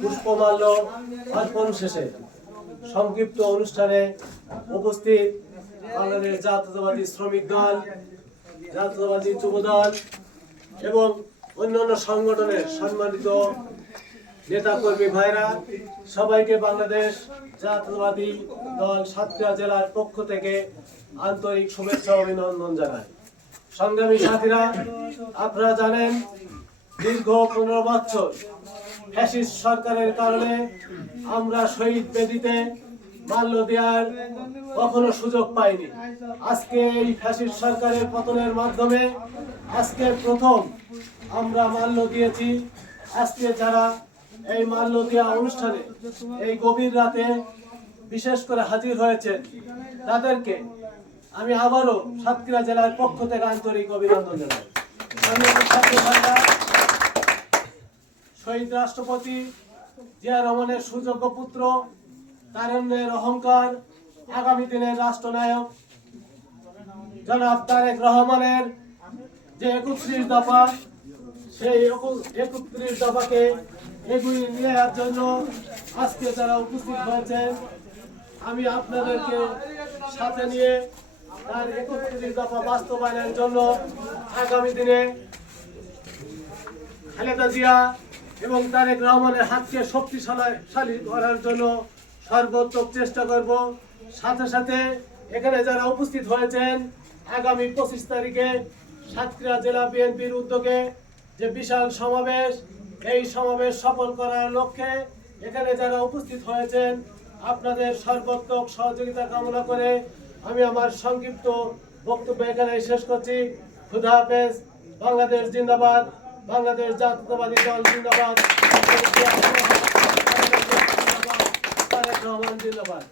পুষ্পমাল্য অর্পণ শেষে সংক্ষিপ্ত অনুষ্ঠানে উপস্থিত বাংলাদেশ জাতীয়তাবাদী শ্রমিক দল, জাতীয়তাবাদী যুব দল এবং অন্যান্য সংগঠনের সম্মানিত নেতাকর্মী ভাইরা, সবাইকে বাংলাদেশ জাতীয়তাবাদী দল সাতক্ষীরা জেলার পক্ষ থেকে আন্তরিক শুভেচ্ছা অভিনন্দন জানাই। সংগ্রামী সাথীরা, আপনারা জানেন দীর্ঘ 15 বছর ফ্যাসিস্ট সরকারের কারণে আমরা শহীদ বেদিতে মাল্য দেওয়ার কখনো সুযোগ পাইনি। আজকে এই ফ্যাসিস্ট সরকারের পতনের মাধ্যমে আজকে প্রথম আমরা মাল্য দিয়েছি। আজকে যারা এই মাল্য দেওয়া অনুষ্ঠানে এই গভীর রাতে বিশেষ করে হাজির হয়েছে, তাদেরকে আমি আবারও সাতক্ষীরা জেলার পক্ষ থেকে আন্তরিক অভিনন্দন জানাই। শহীদ রাষ্ট্রপতি জিয়া রহমানের সুযোগ্য পুত্র, তারুণ্যের অহংকার, আগামী দিনের রাষ্ট্রনায়ক জনাব তারেক রহমানের যে 31 দফা, সেই 31 দফাকে এগিয়ে নেওয়ার জন্য আজকে যারা উপস্থিত হয়েছেন, আমি আপনাদেরকে সাথে নিয়ে তার 31 দফা বাস্তবায়নের জন্য আগামী দিনে খালেদা জিয়া এবং তারেক রহমানের হাতকে শক্তিশালী করার জন্য সর্বোত্তম চেষ্টা করব। সাথে সাথে এখানে যারা উপস্থিত হয়েছেন, আগামী 25 তারিখে সাতক্ষীরা জেলা বিএনপির উদ্যোগে যে বিশাল সমাবেশ, এই সমাবেশ সফল করার লক্ষ্যে এখানে যারা উপস্থিত হয়েছেন, আপনাদের সর্বোত্তম সহযোগিতা কামনা করে আমি আমার সংক্ষিপ্ত বক্তব্য এখানে শেষ করছি। খুদা হাফেজ। বাংলাদেশ জিন্দাবাদ, বাংলাদেশ জাতীয়তাবাদী দল জিন্দাবাদ, তারেক রহমান জিন্দাবাদ।